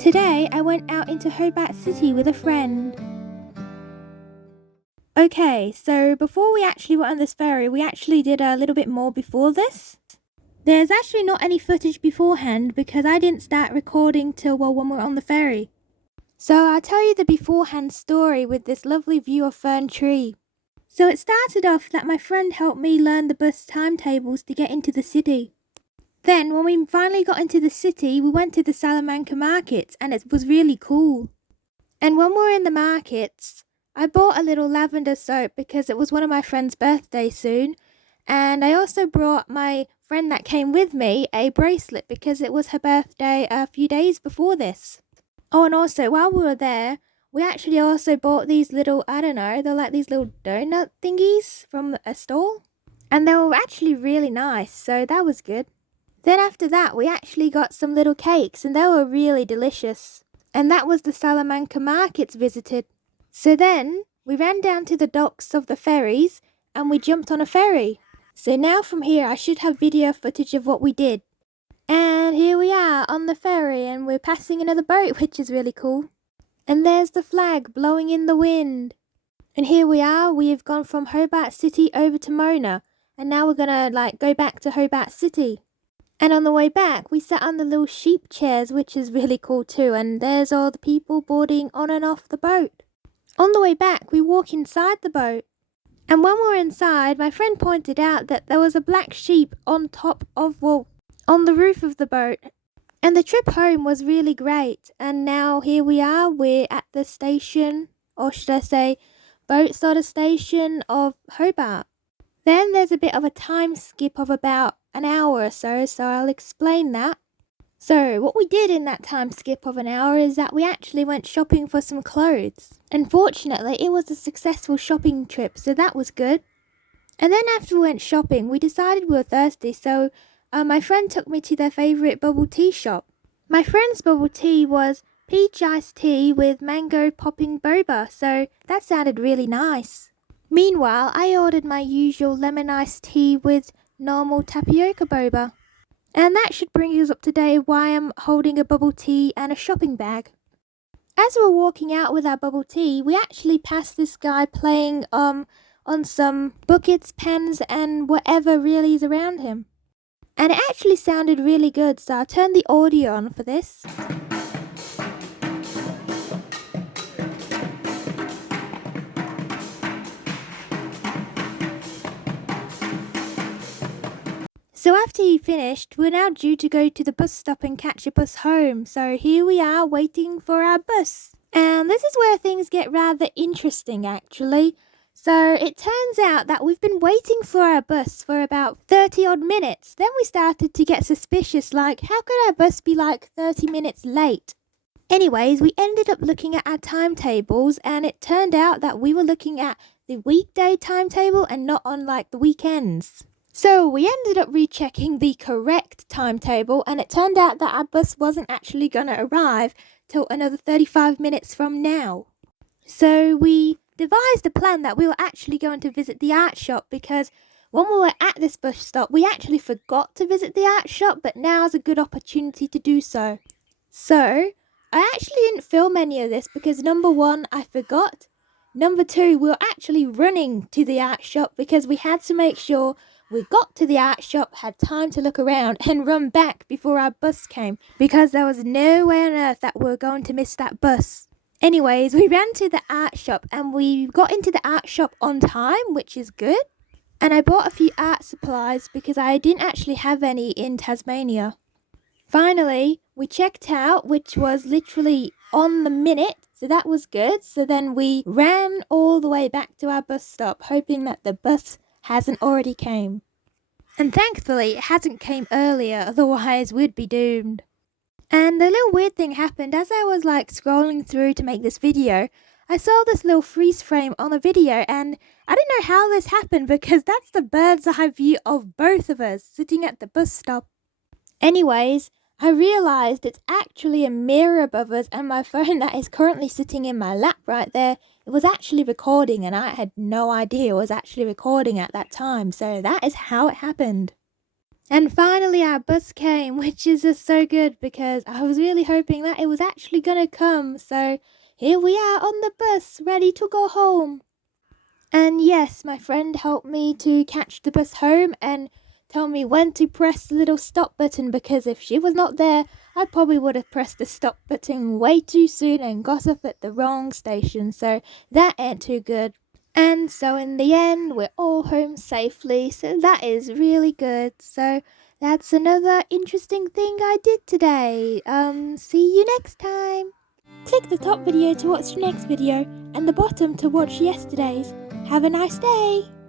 Today I went out into Hobart City with a friend. Okay, so before we actually went on this ferry, we actually did a little bit more before this. There's actually not any footage beforehand because I didn't start recording till when we were on the ferry. So I'll tell you the beforehand story with this lovely view of Fern Tree. So it started off that my friend helped me learn the bus timetables to get into the city. Then when we finally got into the city, we went to the Salamanca markets and it was really cool. And when we were in the markets, I bought a little lavender soap because it was one of my friend's birthdays soon. And I also brought my friend that came with me a bracelet because it was her birthday a few days before this. Oh, and also while we were there, we actually also bought these little, they're like these little donut thingies from a stall. And they were actually really nice, so that was good. Then after that, we actually got some little cakes and they were really delicious. And that was the Salamanca markets visited. So then we ran down to the docks of the ferries and we jumped on a ferry. So now from here I should have video footage of what we did. And here we are on the ferry and we're passing another boat, which is really cool. And there's the flag blowing in the wind. And here we are, we have gone from Hobart City over to Mona. And now we're gonna go back to Hobart City. And on the way back, we sat on the little sheep chairs, which is really cool too. And there's all the people boarding on and off the boat. On the way back, we walk inside the boat. And when we were inside, my friend pointed out that there was a black sheep on on the roof of the boat. And the trip home was really great. And now here we are, we're at the station, or should I say, boat sort of station of Hobart. Then there's a bit of a time skip of about an hour or so I'll explain that. So what we did in that time skip of an hour is that we actually went shopping for some clothes. And fortunately, it was a successful shopping trip, so that was good. And then after we went shopping, we decided we were thirsty, so my friend took me to their favourite bubble tea shop. My friend's bubble tea was peach iced tea with mango popping boba, so that sounded really nice. Meanwhile, I ordered my usual lemon iced tea with normal tapioca boba. And that should bring us up to date why I'm holding a bubble tea and a shopping bag. As we were walking out with our bubble tea, we actually passed this guy playing on some buckets, pens and whatever really is around him. And it actually sounded really good, so I'll turn the audio on for this. So after he finished, we're now due to go to the bus stop and catch a bus home. So here we are waiting for our bus. And this is where things get rather interesting actually. So it turns out that we've been waiting for our bus for about 30 odd minutes. Then we started to get suspicious, like how could our bus be 30 minutes late? Anyways, we ended up looking at our timetables and it turned out that we were looking at the weekday timetable and not on the weekends. So we ended up rechecking the correct timetable and it turned out that our bus wasn't actually going to arrive till another 35 minutes from now. So we devised a plan that we were actually going to visit the art shop because when we were at this bus stop we actually forgot to visit the art shop, but now's a good opportunity to do so. So I actually didn't film any of this because number one, I forgot. Number two, we were actually running to the art shop because we had to make sure we got to the art shop, had time to look around and run back before our bus came because there was no way on earth that we were going to miss that bus. Anyways, we ran to the art shop and we got into the art shop on time, which is good. And I bought a few art supplies because I didn't actually have any in Tasmania. Finally, we checked out, which was literally on the minute, so that was good. So then we ran all the way back to our bus stop, hoping that the bus hasn't already came. And thankfully it hasn't came earlier, otherwise we'd be doomed. And a little weird thing happened as I was scrolling through to make this video. I saw this little freeze frame on the video and I don't know how this happened because that's the bird's eye view of both of us sitting at the bus stop. Anyways, I realised it's actually a mirror above us and my phone that is currently sitting in my lap right there, it was actually recording and I had no idea it was actually recording at that time, so that is how it happened. And finally our bus came, which is just so good because I was really hoping that it was actually gonna come. So here we are on the bus, ready to go home. And yes, my friend helped me to catch the bus home and tell me when to press the little stop button, because if she was not there, I probably would have pressed the stop button way too soon and got off at the wrong station. So that ain't too good. And so in the end, we're all home safely, so that is really good. So that's another interesting thing I did today. See you next time. Click the top video to watch the next video and the bottom to watch yesterday's. Have a nice day.